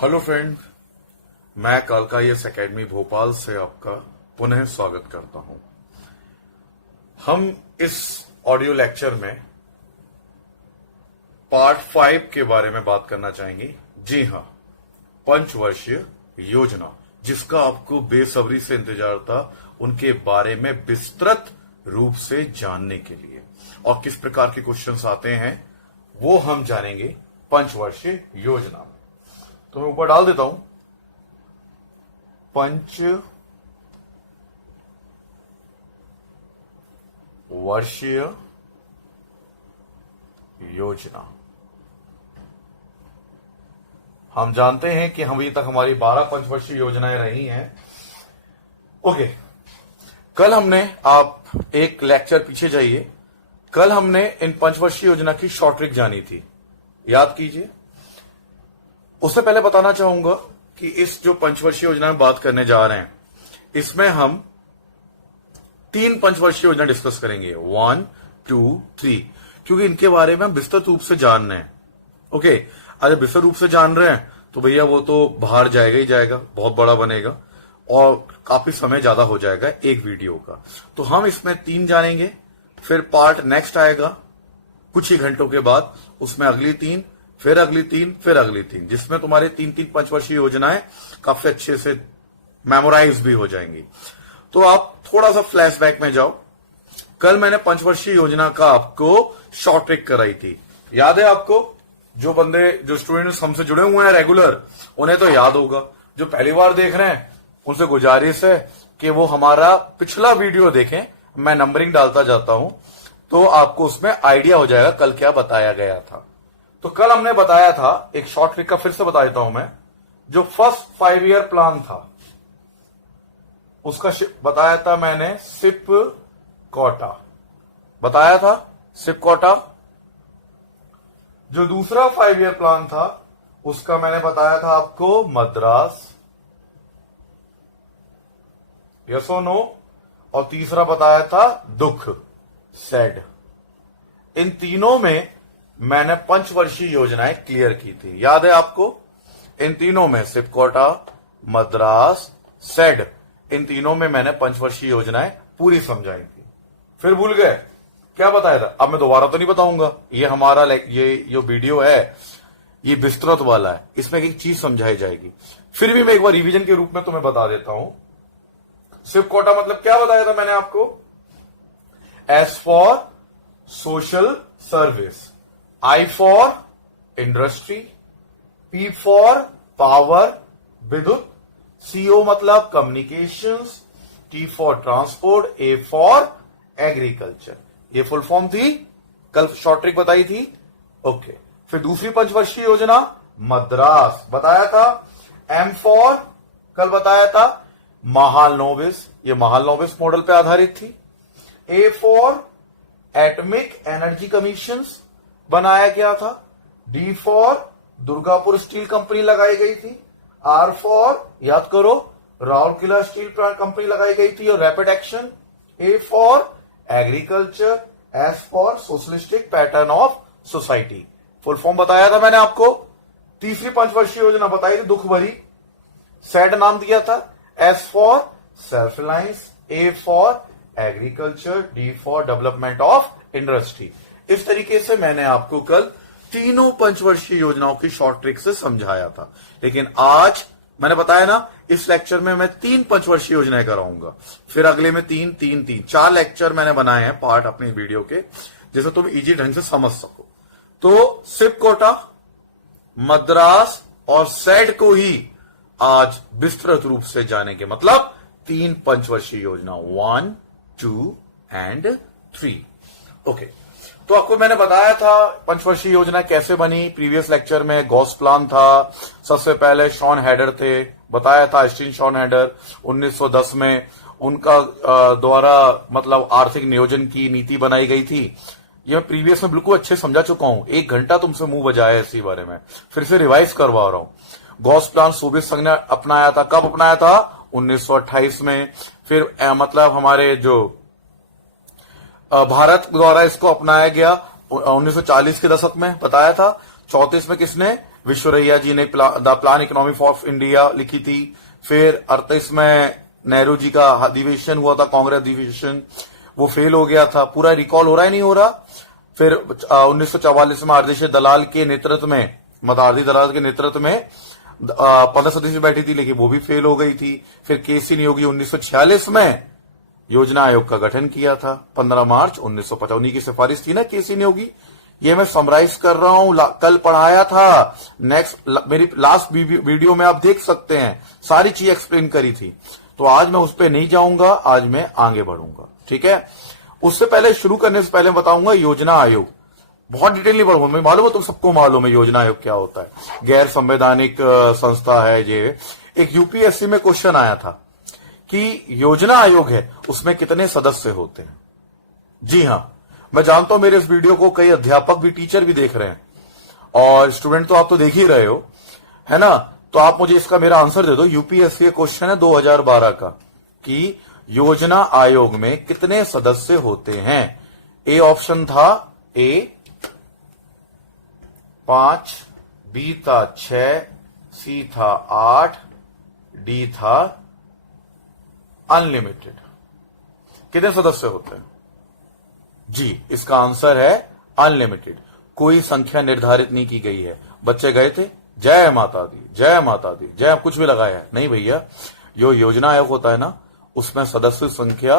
Hello friend, मैं कालकाईएस academy Bhopal से आपका पुनः स्वागत करता हूं। हम इस ऑडियो लेक्चर में पार्ट 5 के बारे में बात करना चाहेंगे। जी हां, पंचवर्षीय योजना, जिसका आपको बेसब्री से इंतजार था उनके बारे में विस्तृत रूप से जानने के लिए, और किस प्रकार के क्वेश्चंस आते हैं वो हम जानेंगे पंचवर्षीय योजना में। तो मैं ऊपर डाल देता हूं पंचवर्षीय योजना। हम जानते हैं कि अभी तक हमारी 12 पंचवर्षीय योजनाएं रही हैं। ओके, कल हमने, आप एक लेक्चर पीछे जाइए, कल हमने इन पंचवर्षीय योजना की शॉर्ट ट्रिक जानी थी, याद कीजिए। उससे पहले बताना चाहूंगा कि इस जो पंचवर्षीय योजना में बात करने जा रहे हैं, इसमें हम 3 पंचवर्षीय योजना डिस्कस करेंगे, 1, 2, 3, क्योंकि इनके बारे में हम विस्तृत रूप से जान रहे हैं। ओके, अगर विस्तृत रूप से जान रहे हैं तो भैया वो तो बाहर जाएगा ही जाएगा, बहुत बड़ा बनेगा और काफी समय ज्यादा हो जाएगा एक वीडियो का। तो हम इसमें 3 जानेंगे, फिर पार्ट नेक्स्ट आएगा कुछ ही घंटों के बाद, उसमें अगली 3, फिर अगली 3, फिर अगली 3, जिसमें तुम्हारे 3-3 पंचवर्षीय योजनाएं काफी अच्छे से मेमोराइज भी हो जाएंगी। तो आप थोड़ा सा फ्लैशबैक में जाओ। कल मैंने पंचवर्षीय योजना का आपको शॉर्ट ट्रिक कराई थी, याद है आपको? जो स्टूडेंट्स हमसे जुड़े हुए हैं रेगुलर, उन्हें तो याद होगा। जो पहली बार देख रहे हैं उनसे गुजारिश है कि वो हमारा पिछला वीडियो देखें, मैं नंबरिंग डालता जाता हूं तो आपको उसमें आइडिया हो जाएगा कल क्या बताया गया था। तो कल हमने बताया था, एक शॉर्ट ट्रिक का फिर से बता देता हूं मैं, जो फर्स्ट 5 ईयर प्लान था उसका बताया था मैंने सिप कोटा, बताया था सिप कोटा। जो दूसरा 5 ईयर प्लान था उसका मैंने बताया था आपको मद्रास, यस और नो, और तीसरा बताया था दुख, सैड। इन तीनों में मैंने पंचवर्षीय योजनाएं क्लियर की थी, याद है आपको? इन तीनों में सिपकोटा, मद्रास, सैड, इन तीनों में मैंने पंचवर्षीय योजनाएं पूरी समझाई थी। फिर भूल गए क्या बताया था? अब मैं दोबारा तो नहीं बताऊंगा, ये हमारा ये जो वीडियो है ये विस्तृत वाला है, इसमें एक चीज समझाई जाएगी। फिर भी मैं एक बार रिवीजन के रूप में तुम्हें बता देता हूं। सिपकोटा मतलब क्या बताया था मैंने आपको? S for social service, I for industry, P for power विद्युत, CO मतलब communications, T for transport, A for agriculture. ये फुल फॉर्म थी, कल शॉर्ट ट्रिक बताई थी। ओके, फिर दूसरी पंचवर्षीय योजना मद्रास बताया था, M for कल बताया था महालनोबिस, ये महालनोबिस मॉडल पे आधारित थी। A for atomic energy commissions बनाया गया था। D for Durgapur steel company लगाई गई थी। आर फॉर, याद करो, राउरकेला स्टील प्लांट कंपनी लगाई गई थी और rapid action. A for agriculture, S for socialistic pattern of society. Full form बताया था मैंने आपको। तीसरी पंचवर्षीय योजना बताई थी दुख भरी, सैड नाम दिया था। S for self reliance, A for agriculture, D for development of industry. इस तरीके से मैंने आपको कल तीनों पंचवर्षीय योजनाओं की शॉर्ट ट्रिक से समझाया था। लेकिन आज मैंने बताया ना, इस लेक्चर में मैं 3 पंचवर्षीय योजनाएं कराऊंगा, फिर अगले में 3, 4 लेक्चर मैंने बनाए हैं पार्ट अपने वीडियो के, जिसे तुम इजी ढंग से समझ सको। तो सिपकोटा, मद्रास और सैड को ही आज विस्तृत रूप से जानेंगे, मतलब 3 पंचवर्षीय योजना, 1, 2 एंड 3। ओके, तो आपको मैंने बताया था पंचवर्षीय योजना कैसे बनी। प्रीवियस लेक्चर में गॉस प्लान था, सबसे पहले शॉन हेडर थे, बताया था आइंस्टीन शॉन हेडर 1910 में उनका द्वारा मतलब आर्थिक नियोजन की नीति बनाई गई थी। ये मैं प्रीवियस में बिल्कुल अच्छे समझा चुका हूं, 1 घंटा तुमसे मुंह बजाया इसी बारे में, फिर से रिवाइज करवा रहा हूं। गॉस प्लान सोवियत संघ ने अपनाया था, कब अपनाया था? 1928 में। फिर मतलब हमारे जो भारत द्वारा इसको अपनाया गया 1940 के दशक में, बताया था। 34 में किसने? विश्वरैया जी ने the plan economy of India लिखी थी। फिर 38 में नेहरू जी का अधिवेशन हुआ था, कांग्रेस अधिवेशन, वो फेल हो गया था। पूरा रिकॉल हो रहा है नहीं हो रहा। फिर 1944 में आरदेश दलाल के नेतृत्व में, आरदी दलाल के नेतृत्व में 15 सदस्य बैठी थी, लेकिन वो भी फेल हो गई थी। फिर केसी नियोगी 1946 में योजना आयोग का गठन किया था। 15 मार्च 1950 की सिफारिश थी ना केसी नियोगी। ये मैं समराइज कर रहा हूं, कल पढ़ाया था। मेरी लास्ट वीडियो में आप देख सकते हैं, सारी चीज एक्सप्लेन करी थी। तो आज मैं उस पर नहीं जाऊंगा, आज मैं आगे बढ़ूंगा, ठीक है। उससे पहले, शुरू करने से पहले बताऊंगा योजना आयोग, बहुत डिटेल नहीं पढ़ूंगा। मैं मालूम है तुम सबको मालूम है योजना आयोग क्या होता है। गैर संवैधानिक संस्था है ये। एक यूपीएससी में क्वेश्चन आया था कि योजना आयोग है, उसमें कितने सदस्य होते हैं। जी हां, मैं जानता हूं मेरे इस वीडियो को कई अध्यापक भी, टीचर भी देख रहे हैं, और स्टूडेंट तो आप तो देख ही रहे हो, है ना। तो आप मुझे इसका मेरा आंसर दे दो। यूपीएससी का क्वेश्चन है 2012 का कि योजना आयोग में कितने सदस्य होते हैं। ए ऑप्शन था ए 5, बी था 6, सी था 8, डी था अनलिमिटेड। कितने सदस्य होते हैं जी? इसका आंसर है अनलिमिटेड। कोई संख्या निर्धारित नहीं की गई है। बच्चे गए थे, जय माता दी, जय माता दी, जय कुछ भी लगाया है नहीं भैया। जो योजना आयोग होता है ना, उसमें सदस्य संख्या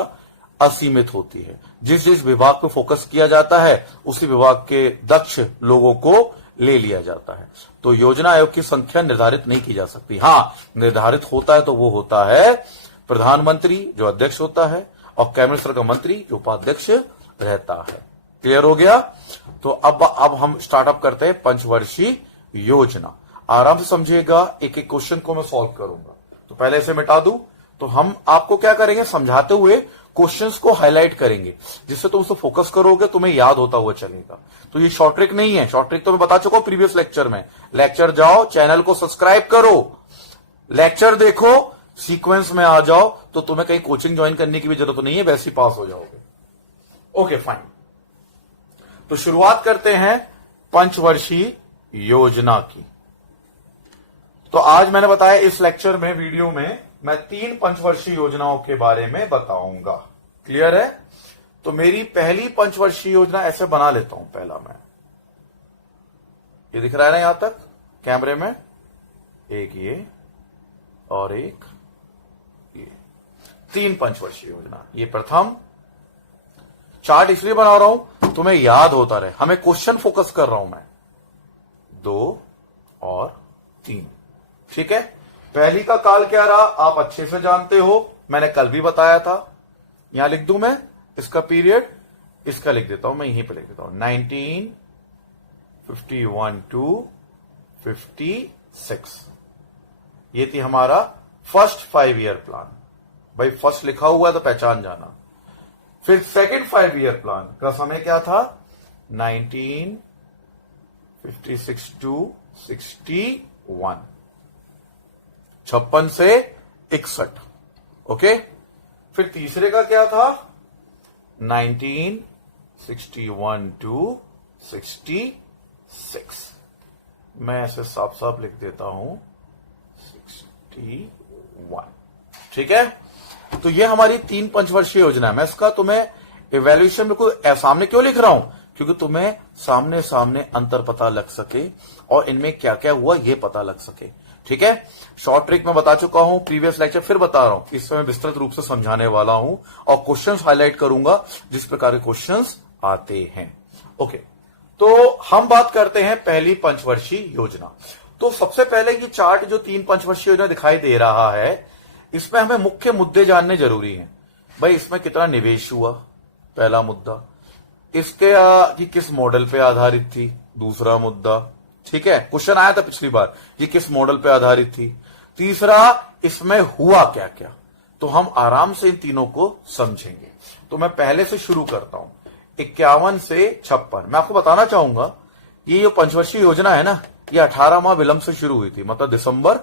असीमित होती है। जिस जिस विभाग पे फोकस किया जाता है, उसी विभाग के दक्ष लोगों को ले लिया जाता है। तो योजना आयोग की संख्या निर्धारित नहीं की जा सकती। हां, निर्धारित होता है तो वो होता है प्रधानमंत्री, जो अध्यक्ष होता है, और कैबिनेट का मंत्री, जो उपाध्यक्ष रहता है। क्लियर हो गया? तो अब हम स्टार्टअप करते हैं पंचवर्षीय योजना। आराम से समझिएगा, एक एक क्वेश्चन को मैं सॉल्व करूंगा। तो पहले इसे मिटा दूं, तो हम आपको क्या करेंगे, समझाते हुए क्वेश्चंस को हाईलाइट करेंगे, जिससे तुम उसको फोकस करोगे, तुम्हें याद होता हुआ चलेगा। तो ये शॉर्ट ट्रिक नहीं है। शॉर्ट ट्रिक तो मैं बता चुका हूं प्रीवियस लेक्चर में। लेक्चर जाओ, चैनल को सब्सक्राइब करो, लेक्चर देखो, सीक्वेंस में आ जाओ, तो तुम्हें कहीं कोचिंग ज्वाइन करने की भी जरूरत नहीं है, वैसे ही पास हो जाओगे। Okay fine. तो शुरुआत करते हैं पंचवर्षीय योजना की। तो आज मैंने बताया इस लेक्चर में, वीडियो में मैं 3 पंचवर्षीय योजनाओं के बारे में बताऊंगा। क्लियर है? तो मेरी पहली पंचवर्षीय योजना ऐसे बना लेता हूं। पहला मैं, ये दिख रहा है ना यहां तक कैमरे में, एक ये और एक ये, 3 पंचवर्षीय योजना। ये प्रथम। चार्ट इसलिए बना रहा हूं तुम्हें याद होता रहे, हमें क्वेश्चन फोकस कर रहा हूं मैं। 2 और 3, ठीक है। पहली का काल क्या रहा, आप अच्छे से जानते हो, मैंने कल भी बताया था। यहां लिख दूं मैं इसका पीरियड, इसका लिख देता हूं मैं, यहीं पे लिख देता हूं 1951 to 56। ये थी हमारा फर्स्ट 5 ईयर प्लान। भाई फर्स्ट लिखा हुआ है तो पहचान जाना। फिर सेकंड 5 ईयर प्लान का समय क्या था, 1956 to 61, 56 से 61। ओके। फिर तीसरे का क्या था, 1961 to 66। मैं ऐसे साफ साफ लिख देता हूं 61, ठीक है। तो ये हमारी 3 पंचवर्षीय योजना है। मैं इसका तुम्हें इवैल्यूएशन में कोई सामने क्यों लिख रहा हूं, क्योंकि तुम्हें सामने सामने अंतर पता लग सके और इनमें क्या क्या हुआ ये पता लग सके, ठीक है। शॉर्ट ट्रिक में बता चुका हूं, प्रीवियस लेक्चर फिर बता रहा हूं, इस समय विस्तृत रूप से समझाने वाला हूं और क्वेश्चंस हाईलाइट करूंगा जिस प्रकार के क्वेश्चंस आते हैं। ओके, तो हम बात करते हैं पहली पंचवर्षीय योजना। तो सबसे पहले ये चार्ट जो 3 पंचवर्षीय योजना दिखाई दे रहा है, इसमें हमें मुख्य मुद्दे जानने जरूरी हैं। भाई इसमें कितना निवेश हुआ, पहला मुद्दा। इसके कि किस मॉडल पे आधारित थी, दूसरा मुद्दा, ठीक है। क्वेश्चन आया था पिछली बार, ये किस मॉडल पे आधारित थी। तीसरा, इसमें हुआ क्या क्या। तो हम आराम से इन तीनों को समझेंगे। तो मैं पहले से शुरू करता हूं, 51 से 56। मैं आपको बताना चाहूंगा, ये जो पंचवर्षीय योजना है ना, ये 18 माह विलंब से शुरू हुई थी, मतलब दिसंबर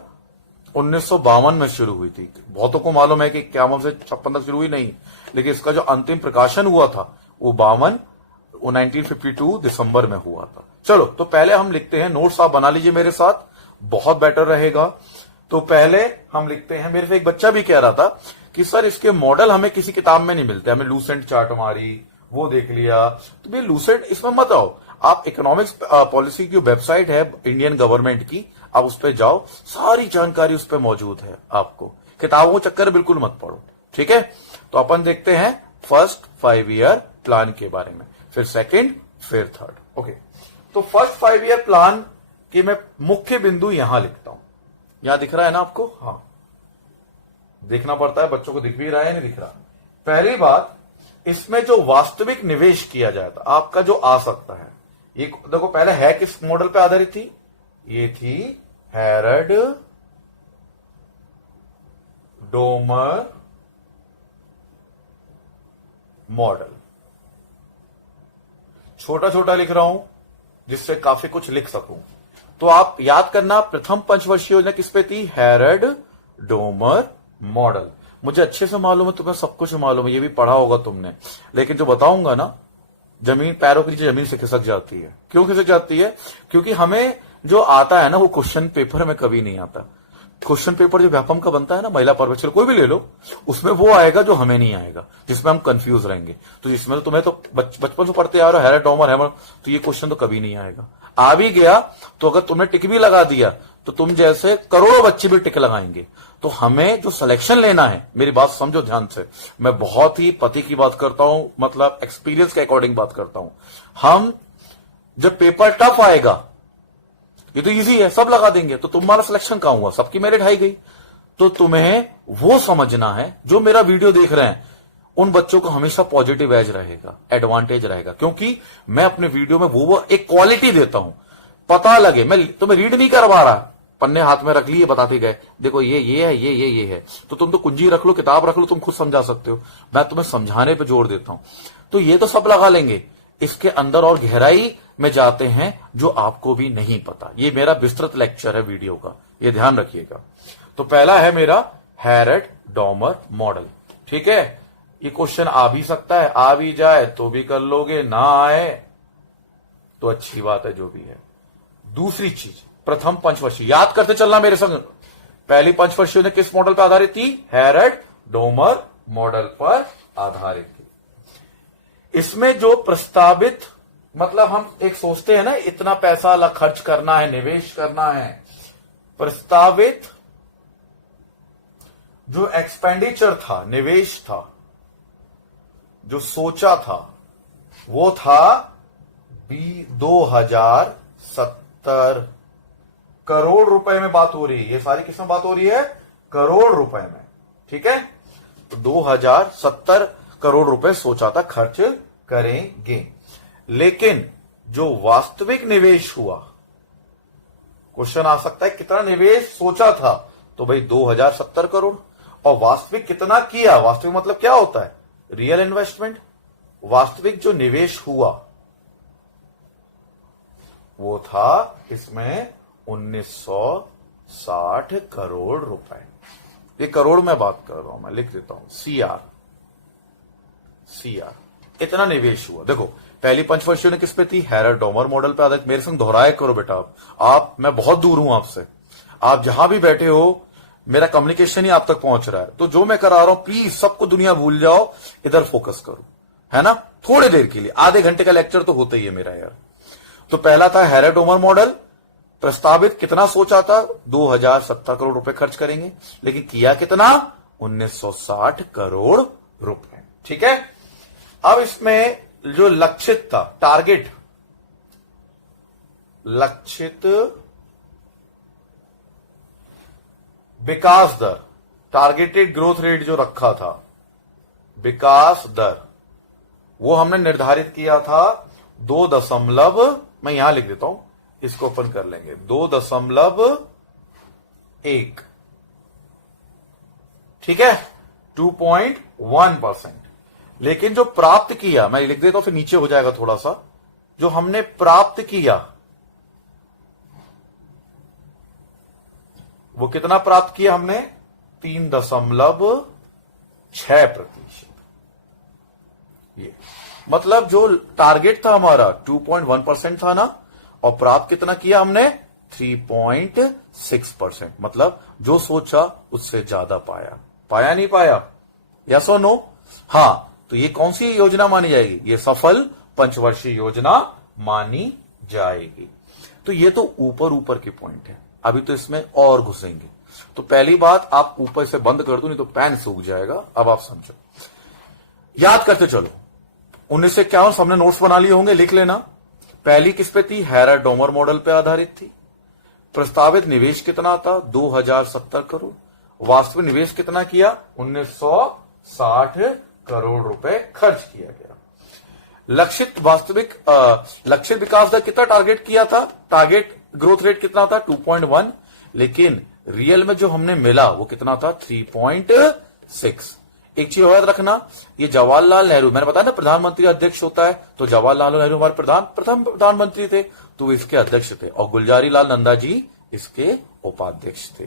1952 में शुरू हुई थी। बहुतों को मालूम है कि 51 से 56 तक शुरू हुई नहीं, लेकिन इसका जो अंतिम प्रकाशन हुआ था वो 1952 दिसंबर में हुआ था। चलो तो पहले हम लिखते हैं, नोट्स आप बना लीजिए मेरे साथ, बहुत बेटर रहेगा। तो पहले हम लिखते हैं, मेरे से एक बच्चा भी कह रहा था कि सर इसके मॉडल हमें किसी किताब में नहीं मिलते, हमें लूसेंट चार्ट मारी वो देख लिया। तो भाई लूसेंट इसमें मत आओ, आप इकोनॉमिक्स पॉलिसी की वेबसाइट है इंडियन गवर्नमेंट की, आप उस पर जाओ, सारी जानकारी उस पर मौजूद है। आपको किताबों को चक्कर बिल्कुल मत पड़ो, ठीक है। तो अपन देखते हैं फर्स्ट 5 ईयर प्लान के बारे में, फिर सेकंड, फिर थर्ड। ओके, तो फर्स्ट 5 ईयर प्लान के मैं मुख्य बिंदु यहां लिखता हूं। यहां दिख रहा है ना आपको? हाँ, देखना पड़ता है, बच्चों को दिख भी रहा है नहीं दिख रहा। पहली बात, इसमें जो वास्तविक निवेश किया जाता आपका जो आ सकता है, ये देखो पहले है किस मॉडल पे आधारित थी, ये थी हैरड डोमर मॉडल। छोटा छोटा लिख रहा हूं जिससे काफी कुछ लिख सकूं। तो आप याद करना, प्रथम पंचवर्षीय योजना किस पे थी? हैरड डोमर मॉडल। मुझे अच्छे से मालूम है, तुम्हें सब कुछ मालूम है, ये भी पढ़ा होगा तुमने, लेकिन जो बताऊंगा ना, जमीन पैरों के नीचे जमीन से खिसक जाती है। क्यों खिसक जाती है? क्योंकि हमें जो आता है ना वो क्वेश्चन पेपर में कभी नहीं आता। क्वेश्चन पेपर जो व्यापम का बनता है ना, महिला पर्यवेक्षक कोई भी ले लो, उसमें वो आएगा जो हमें नहीं आएगा, जिसमें हम कंफ्यूज रहेंगे। तो इसमें तो तुम्हें तो बचपन से पढ़ते आ रहे हो हैरड डोमर हैमर, तो ये क्वेश्चन तो कभी नहीं आएगा। आ भी गया तो अगर तुमने टिक भी लगा दिया तो तुम जैसे करोड़ों बच्चे भी टिक लगाएंगे। तो हमें जो सिलेक्शन लेना है, मेरी बात समझो ध्यान से, मैं बहुत ही पति की बात करता हूं, मतलब एक्सपीरियंस के अकॉर्डिंग बात करता हूं। हम जब पेपर टफ आएगा, ये तो इजी है सब लगा देंगे, तो तुम्हारा सिलेक्शन कहां हुआ? सबकी मेरिट हाई गई। तो तुम्हें वो समझना है, जो मेरा वीडियो देख रहे हैं उन बच्चों को हमेशा पॉजिटिव एज रहेगा, एडवांटेज रहेगा, क्योंकि मैं अपने वीडियो में वो एक क्वालिटी देता हूं, पता लगे। मैं तुम्हें रीड नहीं करवा रहा, पन्ने हाथ में रख लिए बताते गए, देखो ये है, ये है। तो तुम तो कुंजी रख लो, किताब रख लो, तुम खुद समझा सकते हो। मैं तुम्हें समझाने पे जोर देता हूं। तो ये तो सब लगा लेंगे, इसके अंदर और गहराई में जाते हैं जो आपको भी नहीं पता। ये मेरा विस्तृत लेक्चर है वीडियो का, ये ध्यान रखिएगा। तो पहला है मेरा हैरड डोमर मॉडल, ठीक है। ये क्वेश्चन आ भी सकता है, आ भी जाए तो भी कर लोगे, ना आए तो अच्छी बात है, जो भी है। दूसरी चीज, प्रथम पंचवर्षीय याद करते चलना मेरे संग। पहली पंचवर्षीय ने किस मॉडल पर आधारित थी? हैरड डोमर मॉडल पर आधारित थी। इसमें जो प्रस्तावित, मतलब हम एक सोचते हैं ना, इतना पैसा अलग खर्च करना है, निवेश करना है, प्रस्तावित जो एक्सपेंडिचर था, निवेश था, जो सोचा था, वो था 2070 करोड़ रुपए में बात हो रही है। ये सारी किस में बात हो रही है? करोड़ रुपए में, ठीक है। तो 2070 करोड़ रुपए सोचा था खर्च करेंगे, लेकिन जो वास्तविक निवेश हुआ, क्वेश्चन आ सकता है कितना निवेश सोचा था, तो भाई 2070 करोड़। और वास्तविक कितना किया? वास्तविक मतलब क्या होता है? Real investment. वास्तविक जो निवेश हुआ वो था इसमें 1960 करोड़ रुपए। ये करोड़ में बात कर रहा हूं, मैं लिख देता हूं सीआर, इतना निवेश हुआ। देखो पहली पंचवर्षीय ने किस पे थी? हैरड डोमर मॉडल पे आधारित। मेरे संग दोहराए करो बेटा, आप मैं बहुत दूर हूं आपसे, आप जहां भी बैठे हो मेरा कम्युनिकेशन ही आप तक पहुंच रहा है। तो जो मैं करा रहा हूं प्लीज सबको दुनिया भूल जाओ, इधर फोकस करो, है ना, थोड़ी देर के लिए। आधे घंटे का लेक्चर तो होता ही है मेरा यार। तो पहला था हैरड डोमर मॉडल, प्रस्तावित कितना सोचा था? 2070 करोड़ रुपए खर्च करेंगे, लेकिन किया कितना? 1960 करोड़ रुपए, ठीक है। अब इसमें जो लक्षित था, टारगेट, लक्षित विकास दर, टारगेटेड ग्रोथ रेट जो रखा था, विकास दर, वो हमने निर्धारित किया था 2, मैं यहां लिख देता हूं, इसको ओपन कर लेंगे, 2.1, ठीक है, 2.1%। लेकिन जो प्राप्त किया, मैं लिख देता हूं फिर नीचे हो जाएगा थोड़ा सा, जो हमने प्राप्त किया वो कितना प्राप्त किया हमने? 3.6%। ये मतलब जो टारगेट था हमारा 2.1% था ना, और प्राप्त कितना किया हमने 3.6%। मतलब जो सोचा उससे ज्यादा पाया। पाया नहीं पाया? यस और नो? हां, तो ये कौन सी योजना मानी जाएगी? ये सफल पंचवर्षीय योजना मानी जाएगी। तो ये तो ऊपर ऊपर की पॉइंट है, अभी तो इसमें और घुसेंगे। तो पहली बात, आप ऊपर से बंद कर दो नहीं तो पेन सूख जाएगा। अब आप समझो, याद करते चलो। 1951 सबने नोट्स बना लिए होंगे, लिख लेना। पहली किस पे थी? हैरर डोमर मॉडल पे आधारित थी। प्रस्तावित निवेश कितना था? 2070 करोड़। वास्तविक निवेश कितना किया? 1960 करोड़ रुपए खर्च किया गया। लक्षित विकास दर कितना टारगेट किया था? टारगेट ग्रोथ रेट कितना था? 2.1। लेकिन रियल में जो हमने मिला वो कितना था? 3.6। एक चीज याद रखना, ये जवाहरलाल नेहरू, मैंने बताया ना प्रधानमंत्री अध्यक्ष होता है, तो जवाहरलाल नेहरू हमारे प्रथम प्रधानमंत्री थे, तो इसके अध्यक्ष थे, और गुलजारी लाल नंदा जी इसके उपाध्यक्ष थे।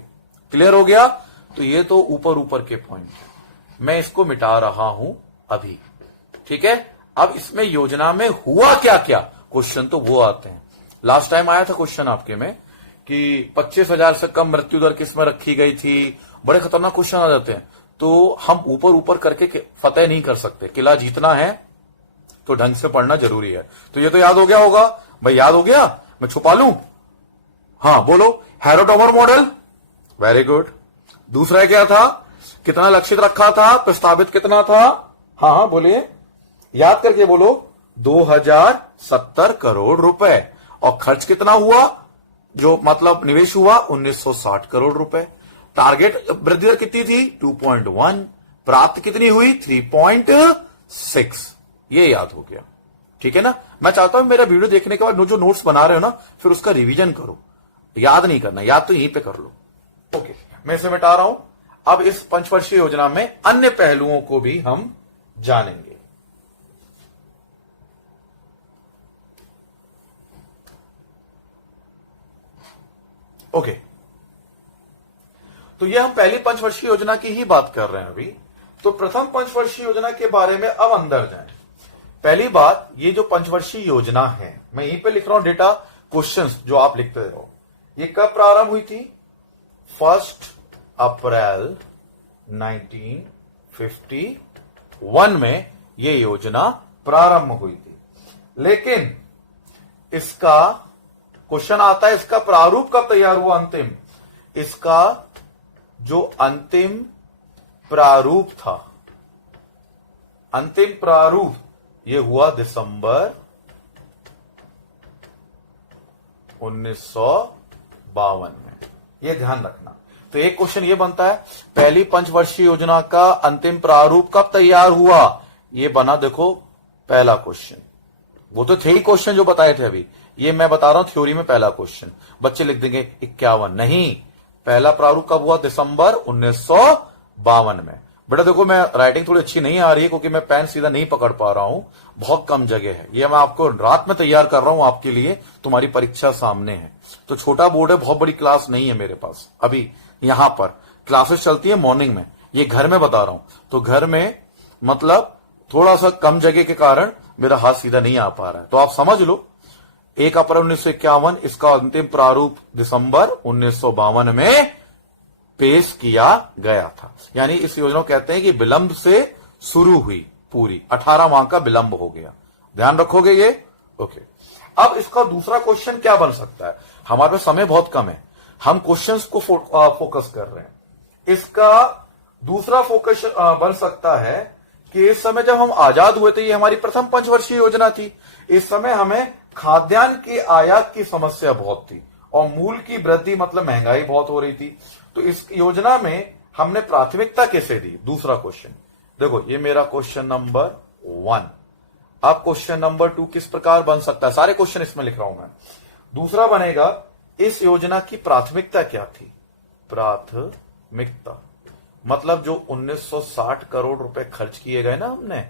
क्लियर हो गया? तो ये तो ऊपर ऊपर के पॉइंट है, मैं इसको मिटा रहा हूं अभी। ठीक है, अब इसमें योजना में हुआ क्या क्या, क्वेश्चन तो वो आते हैं। लास्ट टाइम आया था क्वेश्चन आपके में कि 25,000 से कम मृत्यु दर किसमें रखी गई थी। बड़े खतरनाक क्वेश्चन आ जाते हैं, तो हम ऊपर ऊपर करके फतेह नहीं कर सकते। किला जीतना है तो ढंग से पढ़ना जरूरी है। तो ये तो याद हो गया होगा भाई, याद हो गया? मैं छुपा लूं? हाँ बोलो। हैरर डोमर मॉडल, वेरी गुड। दूसरा क्या था? कितना लक्षित रखा था? प्रस्तावित कितना था? हाँ हाँ बोलिए, याद करके बोलो। 2070 करोड़ रुपए। और खर्च कितना हुआ? जो मतलब निवेश हुआ 1960 करोड़ रुपए। टारगेट वृद्धि दर कितनी थी? 2.1। प्राप्त कितनी हुई? 3.6। ये याद हो गया। ठीक है ना? मैं चाहता हूं मेरा वीडियो देखने के बाद जो नोट्स बना रहे हो ना, फिर उसका रिवीजन करो। याद नहीं करना, याद तो यहीं पे कर लो। ओके, मैं इसे मिटा रहा हूं। अब इस पंचवर्षीय योजना में अन्य पहलुओं को भी हम जानेंगे। ओके, तो ये हम पहली पंचवर्षीय योजना की ही बात कर रहे हैं अभी। तो प्रथम पंचवर्षीय योजना के बारे में अब अंदर जाएं। पहली बात, ये जो पंचवर्षीय योजना है, मैं यहीं पे लिख रहा हूं डेटा, क्वेश्चंस जो आप लिखते रहो। ये कब प्रारंभ हुई थी? 1 अप्रैल 1951 में ये योजना प्रारंभ हुई थी। लेकिन इसका क्वेश्चन आता है, इसका प्रारूप कब तैयार हुआ? अंतिम, इसका जो अंतिम प्रारूप था, अंतिम प्रारूप ये हुआ दिसंबर 1952 में। ये ध्यान रखना। तो एक क्वेश्चन ये बनता है, पहली पंचवर्षीय योजना का अंतिम प्रारूप कब तैयार हुआ? ये बना, देखो पहला क्वेश्चन। वो तो थे ही क्वेश्चन जो बताए थे अभी, ये मैं बता रहा हूं थ्योरी में पहला क्वेश्चन। बच्चे लिख देंगे 51, नहीं, पहला प्रारूप कब हुआ? दिसंबर 1952 में। बेटा देखो, मैं राइटिंग थोड़ी अच्छी नहीं आ रही है क्योंकि मैं पेन सीधा नहीं पकड़ पा रहा हूं, बहुत कम जगह है। ये मैं आपको रात में तैयार कर रहा हूं आपके लिए, तुम्हारी परीक्षा सामने है। तो छोटा बोर्ड है, बहुत बड़ी क्लास नहीं है मेरे पास अभी। यहां पर क्लासेस चलती है मॉर्निंग में, ये घर में बता रहा हूं। तो घर में मतलब थोड़ा सा कम जगह के कारण मेरा हाथ सीधा नहीं आ पा रहा है। तो आप समझ लो, 1 अप्रैल 1951, इसका अंतिम प्रारूप दिसंबर 1952 में पेश किया गया था। यानी इस योजना को कहते हैं कि विलंब से शुरू हुई, पूरी 18 माह का विलंब हो गया। ध्यान रखोगे ये? ओके। अब इसका दूसरा क्वेश्चन क्या बन सकता है? हमारे पास समय बहुत कम है, हम क्वेश्चंस को फोकस कर रहे हैं। इसका दूसरा फोकस बन सकता है कि इस समय जब हम आजाद हुए थे, ये हमारी प्रथम पंचवर्षीय योजना थी, इस समय हमें खाद्यान्न की आयात की समस्या बहुत थी और मूल्य की वृद्धि मतलब महंगाई बहुत हो रही थी। तो इस योजना में हमने प्राथमिकता कैसे दी? दूसरा क्वेश्चन देखो, ये मेरा क्वेश्चन नंबर 1। अब क्वेश्चन नंबर 2 किस प्रकार बन सकता है? सारे क्वेश्चन इसमें लिख रहा हूं मैं। दूसरा बनेगा, इस योजना की प्राथमिकता क्या थी? प्राथमिकता मतलब जो 1960 करोड़ रुपए खर्च किए गए ना हमने,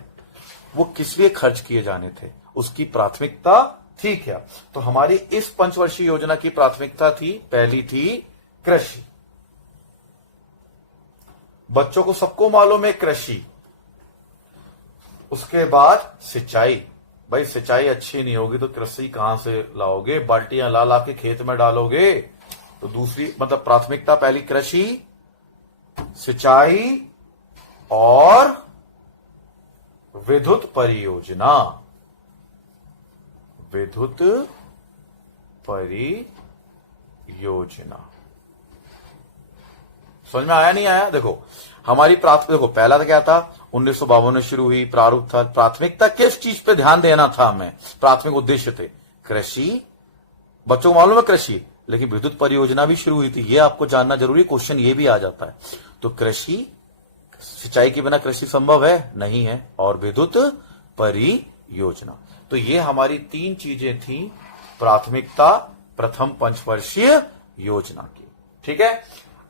वो किस लिए खर्च किए जाने थे, उसकी प्राथमिकता थी क्या? तो हमारी इस पंचवर्षीय योजना की प्राथमिकता थी, पहली थी कृषि। बच्चों को सबको मालूम है कृषि, उसके बाद सिंचाई, भाई सिंचाई अच्छी नहीं होगी तो कृषि कहां से लाओगे, बाल्टियां ला ला के खेत में डालोगे। तो दूसरी मतलब प्राथमिकता पहली कृषि, सिंचाई और विद्युत परियोजना, विद्युत परियोजना। समझ में आया नहीं आया? देखो हमारी देखो पहला तो क्या था, 1952 में शुरू हुई, प्रारूप था। प्राथमिकता किस चीज पे ध्यान देना था हमें, प्राथमिक उद्देश्य थे कृषि, बच्चों को मालूम है कृषि, लेकिन विद्युत परियोजना भी शुरू हुई थी, ये आपको जानना जरूरी, क्वेश्चन ये भी आ जाता है। तो कृषि, सिंचाई के बिना कृषि संभव है नहीं है, और विद्युत परियोजना। तो ये हमारी तीन चीजें थी प्राथमिकता प्रथम पंचवर्षीय योजना की। ठीक है,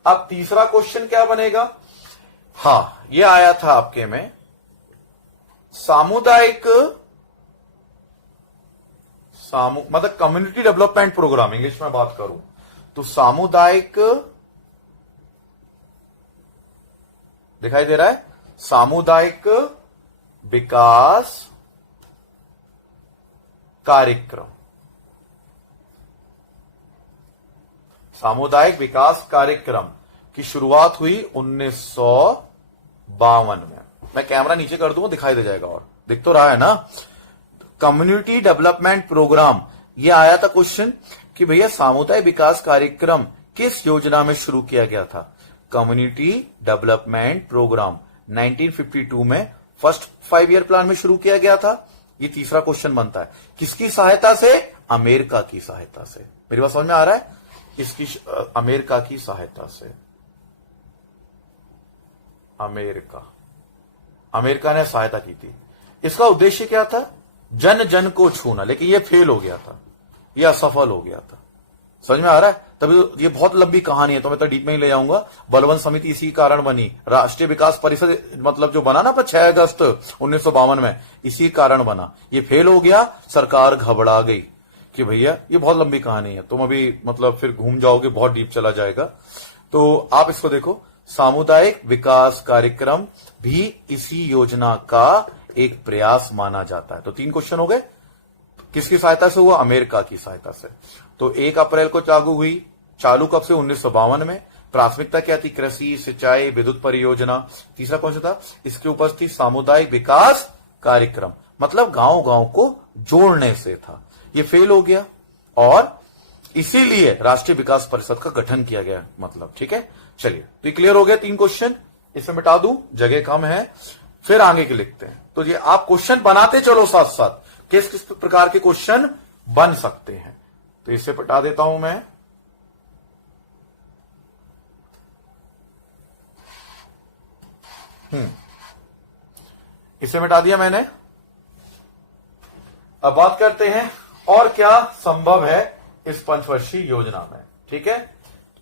अब तीसरा क्वेश्चन क्या बनेगा? हाँ, ये आया था आपके में सामुदायिक मतलब कम्युनिटी डेवलपमेंट प्रोग्राम, इंग्लिश में बात करूं तो सामुदायिक, दिखाई दे रहा है, सामुदायिक विकास कार्यक्रम। सामुदायिक विकास कार्यक्रम की शुरुआत हुई 1952 में। मैं कैमरा नीचे कर दूंगा, दिखाई दे जाएगा, और दिख तो रहा है ना। कम्युनिटी डेवलपमेंट प्रोग्राम, ये आया था क्वेश्चन कि भैया सामुदायिक विकास कार्यक्रम किस योजना में शुरू किया गया था। कम्युनिटी डेवलपमेंट प्रोग्राम 1952 में फर्स्ट 5 ईयर प्लान में शुरू किया गया था। ये तीसरा क्वेश्चन बनता है, किसकी सहायता से? अमेरिका की सहायता से। मेरी बात समझ में आ रहा है? इसकी अमेरिका की सहायता से, अमेरिका ने सहायता की थी। इसका उद्देश्य क्या था? जन जन को छूना, लेकिन ये फेल हो गया था, ये असफल हो गया था। समझ में आ रहा है? तभी तो ये बहुत लंबी कहानी है, तो मैं तो डीप में ही ले जाऊंगा। बलवन समिति इसी कारण बनी, राष्ट्रीय विकास परिषद मतलब जो बना ना 6 अगस्त 1952 में, इसी कारण बना। ये फेल हो गया, सरकार घबरा गई कि भैया ये बहुत लंबी कहानी है, तुम अभी मतलब फिर घूम जाओगे, बहुत डीप चला जाएगा। तो आप इसको देखो, सामुदायिक विकास कार्यक्रम भी इसी योजना का एक प्रयास माना जाता है। तो 3 क्वेश्चन हो गए। किसकी सहायता से हुआ? अमेरिका की सहायता से। तो 1 अप्रैल को चालू हुई, चालू कब से? 1952 में। प्राथमिकता क्या थी? कृषि, सिंचाई, विद्युत परियोजना। तीसरा कौन सा था? इसके ऊपर थी सामुदायिक विकास कार्यक्रम, मतलब गांव गांव को जोड़ने से था। ये फेल हो गया और इसीलिए राष्ट्रीय विकास परिषद का गठन किया गया, मतलब। ठीक है, चलिए, तो ये क्लियर हो गया 3 क्वेश्चन। इसे मिटा दूं, जगह कम है, फिर आगे के लिखते हैं। तो ये आप क्वेश्चन बनाते चलो साथ साथ, किस किस प्रकार के क्वेश्चन बन सकते हैं। तो इसे मिटा देता हूं मैं। इसे मिटा दिया मैंने। अब बात करते हैं और क्या संभव है इस पंचवर्षीय योजना में। ठीक है,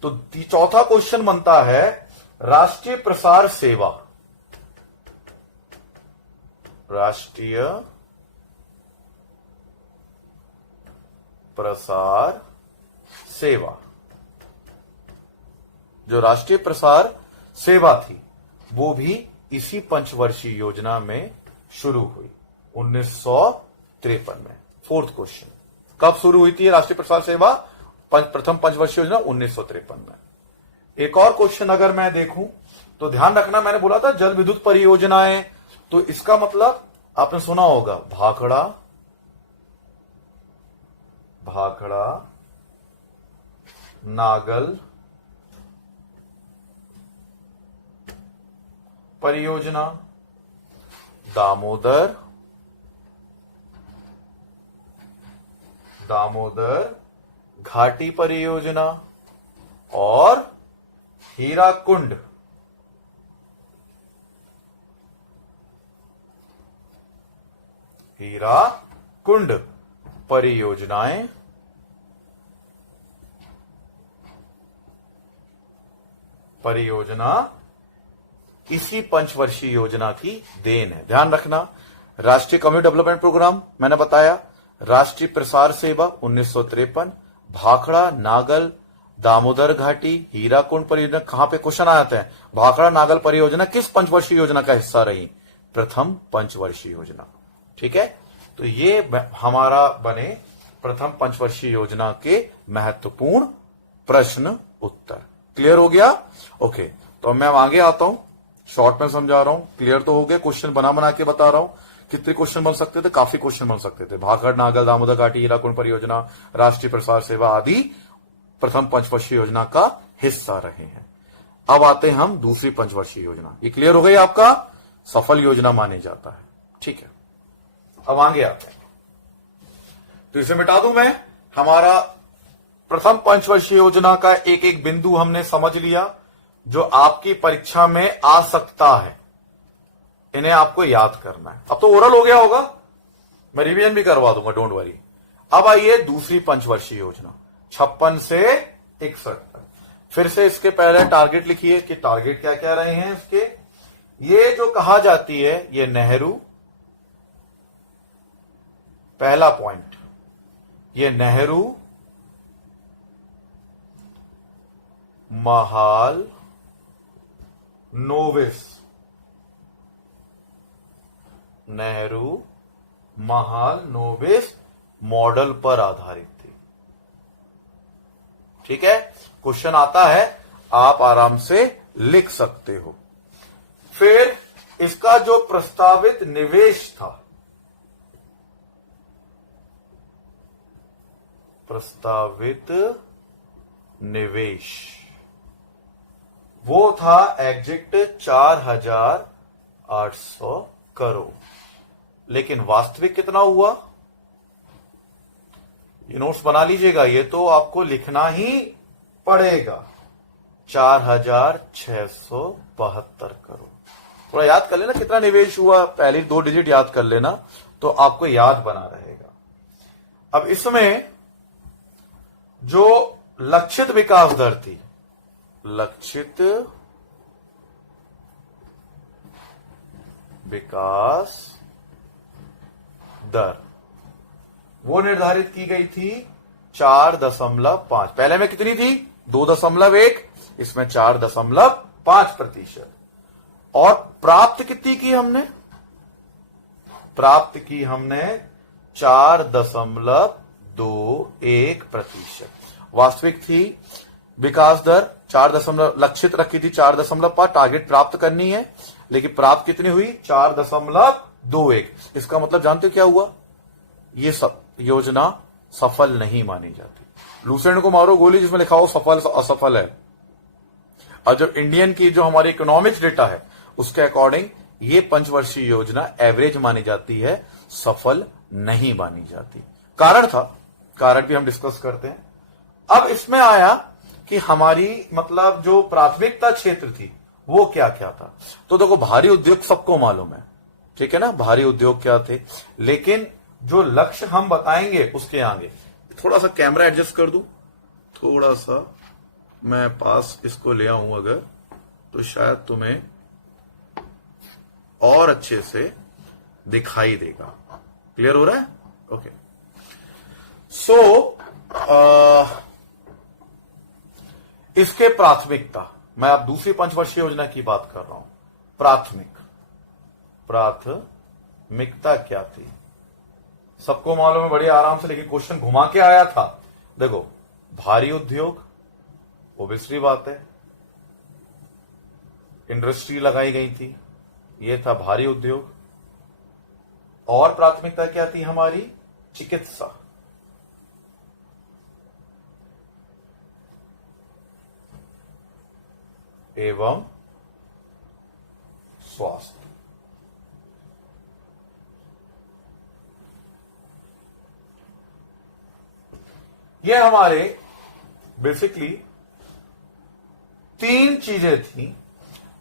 तो चौथा क्वेश्चन बनता है राष्ट्रीय प्रसार सेवा। राष्ट्रीय प्रसार सेवा, जो राष्ट्रीय प्रसार सेवा थी वो भी इसी पंचवर्षीय योजना में शुरू हुई 1953 में। 4th क्वेश्चन, कब शुरू हुई थी राष्ट्रीय प्रसार सेवा? प्रथम पंचवर्षीय योजना 1953 में। एक और क्वेश्चन अगर मैं देखूं तो ध्यान रखना, मैंने बोला था जल विद्युत परियोजनाएं, तो इसका मतलब आपने सुना होगा भाखड़ा नागल परियोजना, दामोदर घाटी परियोजना और हीराकुंड परियोजनाएं इसी पंचवर्षीय योजना की देन है। ध्यान रखना, राष्ट्रीय कम्युनिटी डेवलपमेंट प्रोग्राम मैंने बताया, राष्ट्रीय प्रसार सेवा 1953, भाखड़ा नागल दामोदर घाटी हीराकुंड परियोजना। कहां पे क्वेश्चन आते हैं? भाखड़ा नागल परियोजना किस पंचवर्षीय योजना का हिस्सा रही? प्रथम पंचवर्षीय योजना। ठीक है, तो ये हमारा बने प्रथम पंचवर्षीय योजना के महत्वपूर्ण प्रश्न उत्तर। क्लियर हो गया? ओके, तो मैं आगे आता हूं, शॉर्ट में समझा रहा हूं। क्लियर तो हो गया? क्वेश्चन बना बना के बता रहा हूं। कितने क्वेश्चन बन सकते थे? काफी क्वेश्चन बन सकते थे। भाखड़ नागल दामोदर घाटी हीराकुंड परियोजना, राष्ट्रीय प्रसार सेवा आदि प्रथम पंचवर्षीय योजना का हिस्सा रहे हैं। अब आते हैं हम दूसरी पंचवर्षीय योजना। ये क्लियर हो गई आपका? सफल योजना माने जाता है। ठीक है, अब आगे आते हैं। तो इसे मिटा दूं मैं। हमारा प्रथम पंचवर्षीय योजना का एक एक बिंदु हमने समझ लिया जो आपकी परीक्षा में आ सकता है। इन्हें आपको याद करना है। अब तो ओरल हो गया होगा, मैं रिवीजन भी करवा दूंगा, डोंट वरी। अब आइए दूसरी पंचवर्षीय योजना 56 से 61 तक। फिर से इसके पहले टारगेट लिखिए कि टारगेट क्या क्या रहे हैं इसके। ये जो कहा जाती है ये नेहरू, पहला पॉइंट, ये Nehru Mahal novice, Nehru Mahal novice model पर आधारित थी। ठीक है, क्वेश्चन आता है, आप आराम से लिख सकते हो। फिर इसका जो प्रस्तावित निवेश था, प्रस्तावित निवेश वो था एग्जैक्ट 4,800 करोड़, लेकिन वास्तविक कितना हुआ? ये नोट्स बना लीजिएगा, ये तो आपको लिखना ही पड़ेगा। 4,672 करोड़। थोड़ा याद कर लेना कितना निवेश हुआ, पहले 2 डिजिट याद कर लेना तो आपको याद बना रहेगा। अब इसमें जो लक्षित विकास दर थी, लक्षित विकास दर वो निर्धारित की गई थी 4.5। पहले में कितनी थी? 2.1, इसमें 4.5%। और प्राप्त कितनी की हमने? प्राप्त की हमने 4.21%। वास्तविक थी विकास दर 4 लक्षित रखी थी 4.5, टारगेट प्राप्त करनी है, लेकिन प्राप्त कितनी हुई? 4.21। इसका मतलब जानते हो क्या हुआ? ये योजना सफल नहीं मानी जाती। लूसेंट को मारो गोली जिसमें लिखा हो सफल असफल है। और जो इंडियन की जो हमारी इकोनॉमिक्स डेटा है उसके अकॉर्डिंग ये पंचवर्षीय योजना एवरेज मानी जाती है, सफल नहीं मानी जाती। कारण था, कारण भी हम डिस्कस करते हैं। अब इसमें आया कि हमारी मतलब जो प्राथमिकता क्षेत्र थी वो क्या क्या था। तो देखो, भारी उद्योग सबको मालूम है, ठीक है ना, भारी उद्योग क्या थे, लेकिन जो लक्ष्य हम बताएंगे उसके आगे थोड़ा सा कैमरा एडजस्ट कर दूं, थोड़ा सा मैं पास इसको ले आऊं अगर, तो शायद तुम्हें और अच्छे से दिखाई देगा। क्लियर हो रहा है? ओके। सो इसके प्राथमिकता, मैं अब दूसरी पंचवर्षीय योजना की बात कर रहा हूं। प्राथमिकता क्या थी सबको मालूम है, बड़ी आराम से, लेकिन क्वेश्चन घुमा के आया था। देखो, भारी उद्योग, ओबियसली बात है, इंडस्ट्री लगाई गई थी, ये था भारी उद्योग। और प्राथमिकता क्या थी हमारी? चिकित्सा। एवं स्वास्थ्य। ये हमारे बेसिकली 3 चीजें थी,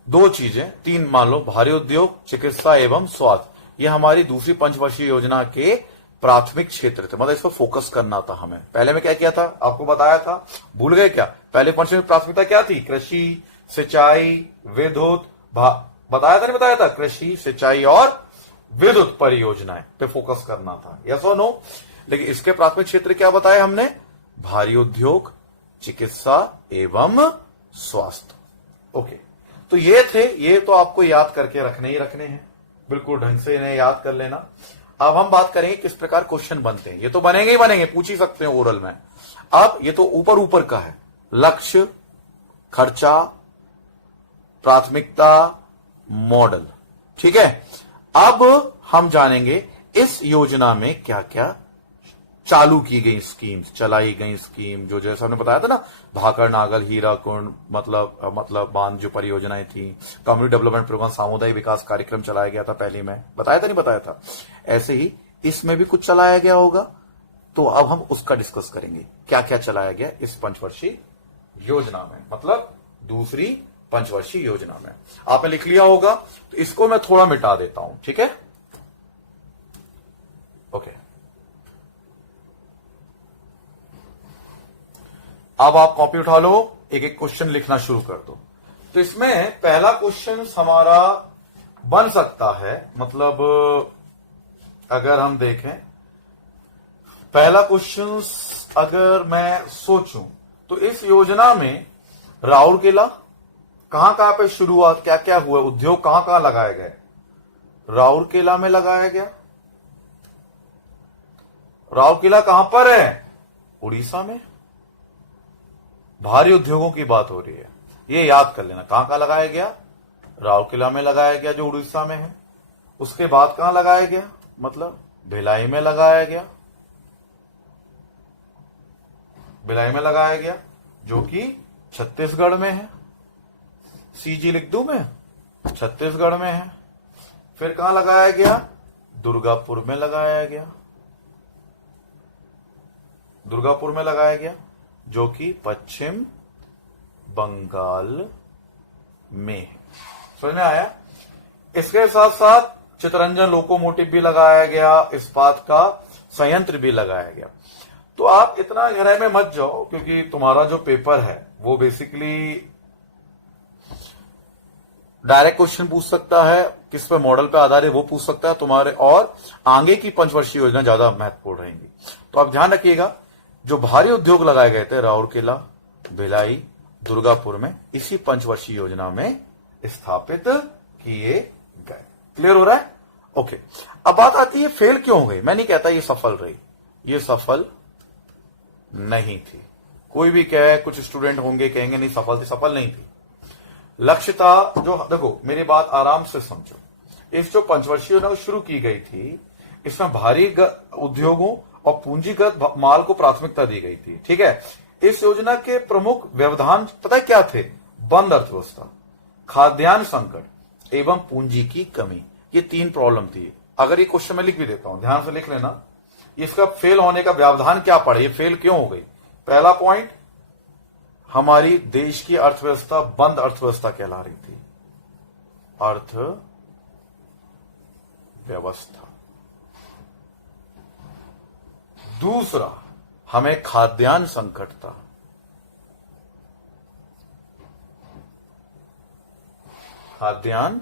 2 चीजें, 3 मान लो, भारी उद्योग, चिकित्सा एवं स्वास्थ्य। ये हमारी दूसरी पंचवर्षीय योजना के प्राथमिक क्षेत्र थे, मतलब इस पर फोकस करना था हमें। पहले में क्या किया था आपको बताया था, भूल गए क्या? पहले पंचवर्षीय प्राथमिकता क्या थी? कृषि, सिंचाई, विद्युत, बताया था नहीं बताया था? कृषि, सिंचाई और विद्युत परियोजनाएं पे फोकस करना था, यस और नो? लेकिन इसके प्राथमिक क्षेत्र क्या बताया हमने? भारी उद्योग, चिकित्सा एवं स्वास्थ्य। ओके, तो ये थे, ये तो आपको याद करके रखने ही रखने हैं, बिल्कुल ढंग से इन्हें याद कर लेना। अब हम बात करेंगे किस प्रकार क्वेश्चन बनते हैं। ये तो बनेंगे ही बनेंगे, पूछ ही सकते हैं ओरल में। अब ये तो ऊपर ऊपर का है, लक्ष्य, खर्चा, प्राथमिकता, मॉडल, ठीक है। अब हम जानेंगे इस योजना में क्या क्या चालू की गई स्कीम्स, चलाई गई स्कीम, जो जैसा हमने बताया था ना, भाकर नागल, हीराकुंड, मतलब बांध जो परियोजनाएं थी, कम्युनिटी डेवलपमेंट प्रोग्राम, सामुदायिक विकास कार्यक्रम चलाया गया था, पहले में बताया था नहीं बताया था। ऐसे ही इसमें भी कुछ चलाया गया होगा, तो अब हम उसका डिस्कस करेंगे क्या क्या चलाया गया इस पंचवर्षीय योजना में, मतलब दूसरी पंचवर्षीय योजना में। आपने लिख लिया होगा, तो इसको मैं थोड़ा मिटा देता हूं, ठीक है। ओके, अब आप कॉपी उठा लो, एक एक क्वेश्चन लिखना शुरू कर दो। तो इसमें पहला क्वेश्चन हमारा बन सकता है, मतलब अगर हम देखें पहला क्वेश्चन, अगर मैं सोचूं तो इस योजना में राउरकेला कहां कहां पे शुरुआत, क्या क्या हुआ, उद्योग कहां कहां लगाए गए। राउरकेला में लगाया गया। राउरकेला कहां पर है? उड़ीसा में। भारी उद्योगों की बात हो रही है, ये याद कर लेना। कहां कहां लगाया गया? राउरकेला में लगाया गया, जो उड़ीसा में है। उसके बाद कहां लगाया गया? मतलब भिलाई में लगाया गया। भिलाई में लगाया गया, जो कि छत्तीसगढ़ में है। सीजी लिख दूं मैं, छत्तीसगढ़ में है। फिर कहां लगाया गया? दुर्गापुर में लगाया गया। दुर्गापुर में लगाया गया, जो कि पश्चिम बंगाल में है। समझ में आया? इसके साथ साथ चितरंजन लोकोमोटिव भी लगाया गया, इस्पात का संयंत्र भी लगाया गया। तो आप इतना गहराई में मत जाओ, क्योंकि तुम्हारा जो पेपर है वो बेसिकली डायरेक्ट क्वेश्चन पूछ सकता है, किस पे मॉडल पे आधारित वो पूछ सकता है तुम्हारे, और आगे की पंचवर्षीय योजना ज्यादा महत्वपूर्ण रहेंगी। तो आप ध्यान रखिएगा, जो भारी उद्योग लगाए गए थे राउरकेला, भिलाई, दुर्गापुर में, इसी पंचवर्षीय योजना में स्थापित किए गए। क्लियर हो रहा है? ओके। अब बात आती है फेल क्यों हो गई। मैं नहीं कहता ये सफल रही, ये सफल नहीं थी। कोई भी कहे, कुछ स्टूडेंट होंगे कहेंगे नहीं सफल थी, सफल नहीं थी। लक्ष्य था जो, देखो मेरी बात आराम से समझो, इस जो पंचवर्षीय योजना शुरू की गई थी, इसमें भारी उद्योगों और पूंजीगत माल को प्राथमिकता दी गई थी, ठीक है। इस योजना के प्रमुख व्यवधान पता है क्या थे? बंद अर्थव्यवस्था, खाद्यान्न संकट एवं पूंजी की कमी। ये तीन प्रॉब्लम थी। अगर ये क्वेश्चन में लिख भी देता हूं, ध्यान से लिख लेना, इसका फेल होने का व्यवधान क्या पड़ा, ये फेल क्यों हो गई। पहला पॉइंट, हमारी देश की अर्थव्यवस्था बंद अर्थव्यवस्था कहला रही थी। अर्थव्यवस्था। दूसरा, हमें खाद्यान्न संकट था। खाद्यान्न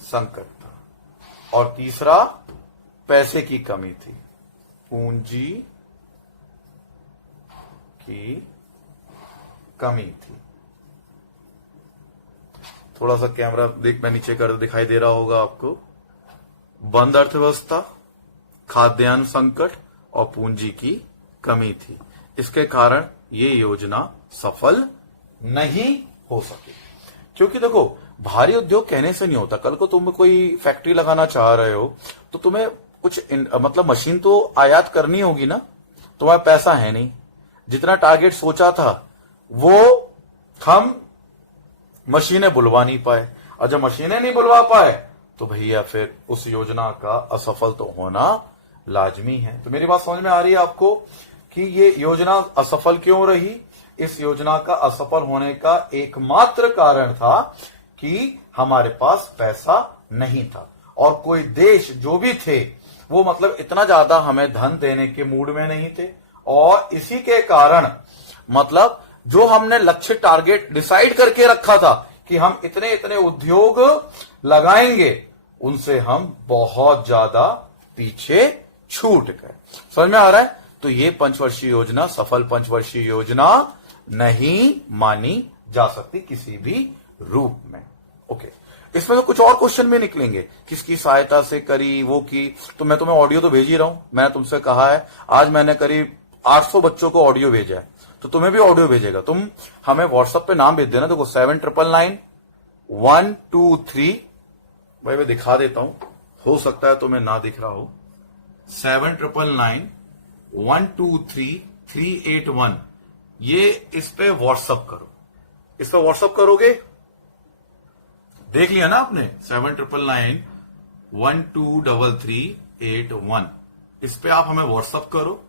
संकट था। और तीसरा, पैसे की कमी थी, पूंजी की कमी थी। थोड़ा सा कैमरा देख, मैं नीचे कर, दिखाई दे रहा होगा आपको। बंद अर्थव्यवस्था, खाद्यान्न संकट और पूंजी की कमी थी। इसके कारण ये योजना सफल नहीं हो सकी। क्योंकि देखो, भारी उद्योग कहने से नहीं होता। कल को तुम कोई फैक्ट्री लगाना चाह रहे हो तो तुम्हें कुछ मतलब मशीन तो आयात करनी होगी ना। तुम्हारा पैसा है नहीं, जितना टारगेट सोचा था वो हम मशीनें बुलवा नहीं पाए, और जब मशीनें नहीं बुलवा पाए तो भैया फिर उस योजना का असफल तो होना लाजमी है। तो मेरी बात समझ में आ रही है आपको कि ये योजना असफल क्यों रही। इस योजना का असफल होने का एकमात्र कारण था कि हमारे पास पैसा नहीं था, और कोई देश जो भी थे वो मतलब इतना ज्यादा हमें धन देने के मूड में नहीं थे। और इसी के कारण मतलब जो हमने लक्ष्य टारगेट डिसाइड करके रखा था कि हम इतने इतने उद्योग लगाएंगे, उनसे हम बहुत ज्यादा पीछे छूट गए। समझ में आ रहा है? तो ये पंचवर्षीय योजना सफल पंचवर्षीय योजना नहीं मानी जा सकती किसी भी रूप में। ओके, इसमें तो कुछ और क्वेश्चन भी निकलेंगे, किसकी सहायता से करी, वो की। तो मैं तुम्हें ऑडियो तो भेज ही रहा हूं। मैंने तुमसे कहा है, आज मैंने करीब 800 बच्चों को ऑडियो भेजा है, तो तुम्हें भी ऑडियो भेजेगा। तुम हमें व्हाट्सएप पे नाम भेज देना। देखो 7999-123, भाई मैं दिखा देता हूं, हो सकता है तुम्हें ना दिख रहा हो। 7999-123-381, ये इस पे व्हाट्सएप करो। इस पे व्हाट्सएप करोगे, देख लिया ना आपने, 7999-123-381, इस पे आप हमें व्हाट्सएप करो,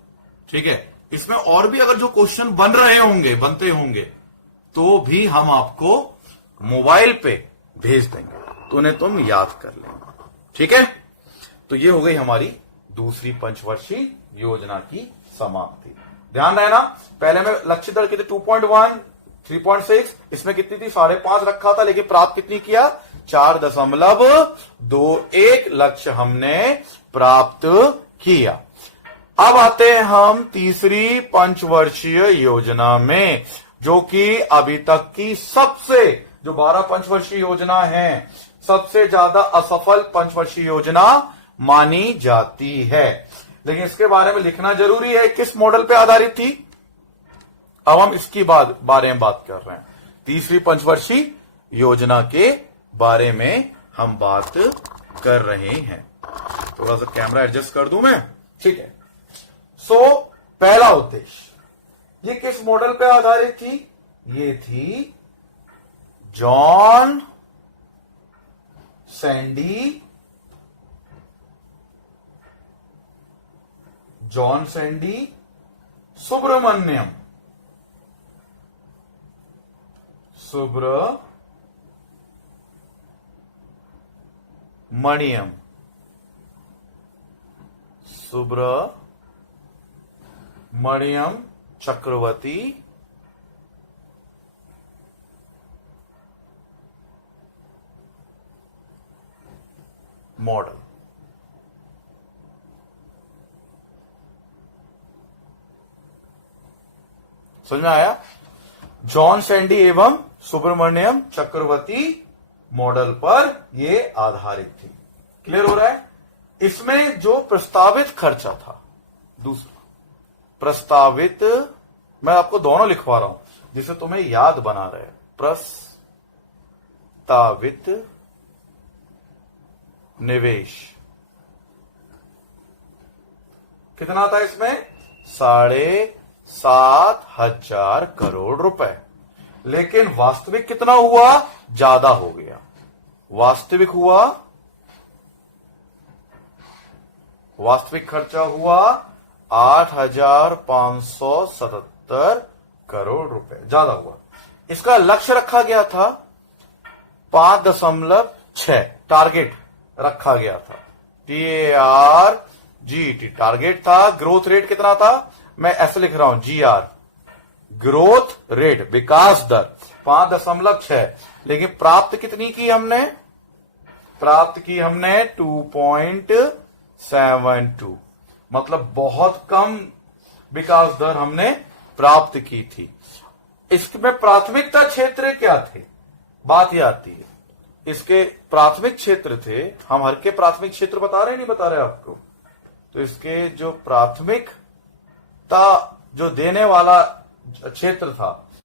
ठीक है। इसमें और भी अगर जो क्वेश्चन बन रहे होंगे, बनते होंगे, तो भी हम आपको मोबाइल पे भेज देंगे, तो उन्हें तुम याद कर लेंगे, ठीक है। तो ये हो गई हमारी दूसरी पंचवर्षीय योजना की समाप्ति। ध्यान रहना, पहले में लक्ष्य दर कितनी 2.1, 3.6, इसमें कितनी थी 5.5 रखा था, लेकिन प्राप्त कितनी किया 4.21 लक्ष्य हमने प्राप्त किया। अब आते हैं हम तीसरी पंचवर्षीय योजना में, जो कि अभी तक की सबसे, जो 12 पंचवर्षीय योजना है, सबसे ज्यादा असफल पंचवर्षीय योजना मानी जाती है। लेकिन इसके बारे में लिखना जरूरी है, किस मॉडल पे आधारित थी। अब हम इसकी बारे में बात कर रहे हैं, तीसरी पंचवर्षीय योजना के बारे में हम बात कर रहे हैं। थोड़ा सा कैमरा एडजस्ट कर दूं मैं, ठीक है। पहला उद्देश्य, ये किस मॉडल पे आधारित थी, ये थी जॉन सैंडी सुब्रमण्यम चक्रवर्ती मॉडल। समझ में आया, जॉन सैंडी एवं सुब्रमण्यम चक्रवर्ती मॉडल पर यह आधारित थी। क्लियर हो रहा है। इसमें जो प्रस्तावित खर्चा था, दूसरा प्रस्तावित, मैं आपको दोनों लिखवा रहा हूं जिसे तुम्हें याद बना रहे, प्रस्तावित निवेश कितना था इसमें 7,500 करोड़ रुपए। लेकिन वास्तविक कितना हुआ, ज्यादा हो गया। वास्तविक खर्चा हुआ 8,577 करोड़ रुपए, ज्यादा हुआ। इसका लक्ष्य रखा गया था 5.6, टारगेट रखा गया था, TARGET टारगेट था। ग्रोथ रेट कितना था, मैं ऐसे लिख रहा हूं, GR ग्रोथ रेट, विकास दर 5.6। लेकिन प्राप्त कितनी की हमने, 2.72, मतलब बहुत कम विकास दर हमने प्राप्त की थी। इसमें प्राथमिकता क्षेत्र क्या थे, बात यह आती है। इसके प्राथमिक क्षेत्र थे, हम हर के प्राथमिक क्षेत्र बता रहे नहीं बता रहे आपको, तो इसके जो प्राथमिकता जो देने वाला क्षेत्र था